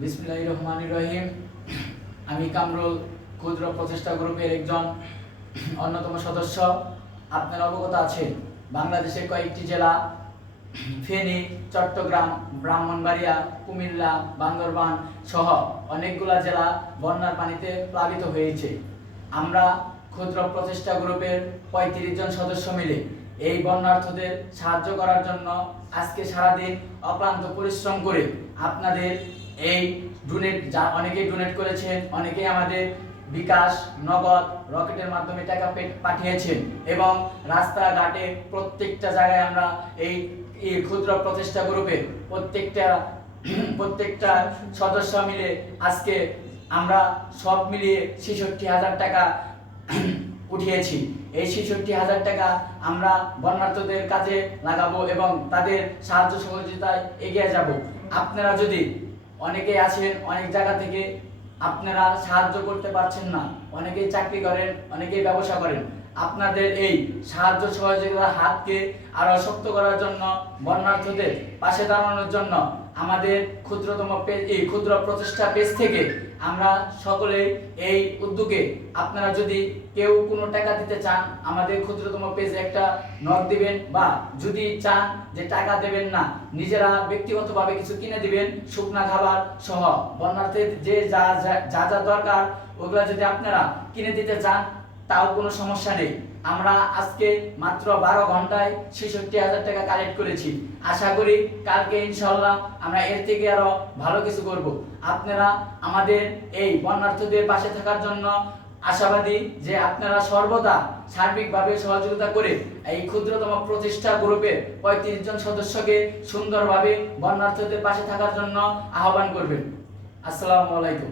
বিসমুল্লাহির রহমানির রহিম। আমি কামরুল ক্ষুদ্র প্রচেষ্টা গ্রুপের একজন অন্যতম সদস্য। আপনারা অবগত আছেন বাংলাদেশের কয়েকটি জেলা, ফেনী, চট্টগ্রাম, ব্রাহ্মণবাড়িয়া, কুমিল্লা, বান্দরবান সহ অনেকগুলা জেলা বন্যার পানিতে প্লাবিত হয়েছে। আমরা ক্ষুদ্র প্রচেষ্টা গ্রুপের পঁয়ত্রিশ জন সদস্য মিলে এই বন্যার্থদের সাহায্য করার জন্য আজকে সারাদিন অক্লান্ত পরিশ্রম করে আপনাদের এই ডোনেট যা অনেকেই ডোনেট করেছেন, অনেকেই আমাদের বিকাশ, নগদ, রকেটের মাধ্যমে টাকা পাঠিয়েছেন এবং রাস্তাঘাটে প্রত্যেকটা জায়গায় আমরা এই এই ক্ষুদ্র প্রচেষ্টা গ্রুপে প্রত্যেকটা প্রত্যেকটা সদস্য মিলে আজকে আমরা সব মিলিয়ে ছেষট্টি হাজার টাকা উঠিয়েছি। এই ছেষট্টি হাজার টাকা আমরা বন্যার্থদের কাজে লাগাবো এবং তাদের সাহায্য সহযোগিতায় এগিয়ে যাব। আপনারা যদি অনেকেই আছেন, অনেক জায়গা থেকে আপনারা সাহায্য করতে পারছেন না, অনেকেই চাকরি করেন, অনেকেই ব্যবসা করেন আপনাদের এই সাহায্য সহযোগিতার হাতকে আরও শক্ত করার জন্য বন্যার্থদের পাশে দাঁড়ানোর জন্য আমাদের ক্ষুদ্রতম এই ক্ষুদ্র প্রচেষ্টা পেজ থেকে আমরা সকলে এই উদ্যোগে আপনারা যদি কেউ কোনো টাকা দিতে চান, আমাদের ক্ষুদ্রতম পেজে একটা নক দিবেন বা যদি চান যে টাকা দেবেন না, নিজেরা ব্যক্তিগতভাবে কিছু কিনে দিবেন, শুকনা খাবার সহ। বন্যার্থীর যা- যা যা দরকার, ওগুলা যদি আপনারা কিনে দিতে চান তাও কোনো সমস্যা নেই। আমরা আজকে মাত্র বারো ঘন্টায় ছেষট্টি হাজার টাকা কালেক্ট করেছি। আশা করি কালকে ইনশাল্লাহ আমরা এর থেকে আরও ভালো কিছু করব। আপনারা আমাদের এই বন্যার্থীদের পাশে থাকার জন্য আশাবাদী যে আপনারা সর্বদা সার্বিকভাবে সহযোগিতা করে এই ক্ষুদ্রতম প্রতিষ্ঠা গ্রুপের পঁয়ত্রিশ জন সদস্যকে সুন্দরভাবে বন্যার্থীদের পাশে থাকার জন্য আহ্বান করবেন। আসসালামু আলাইকুম।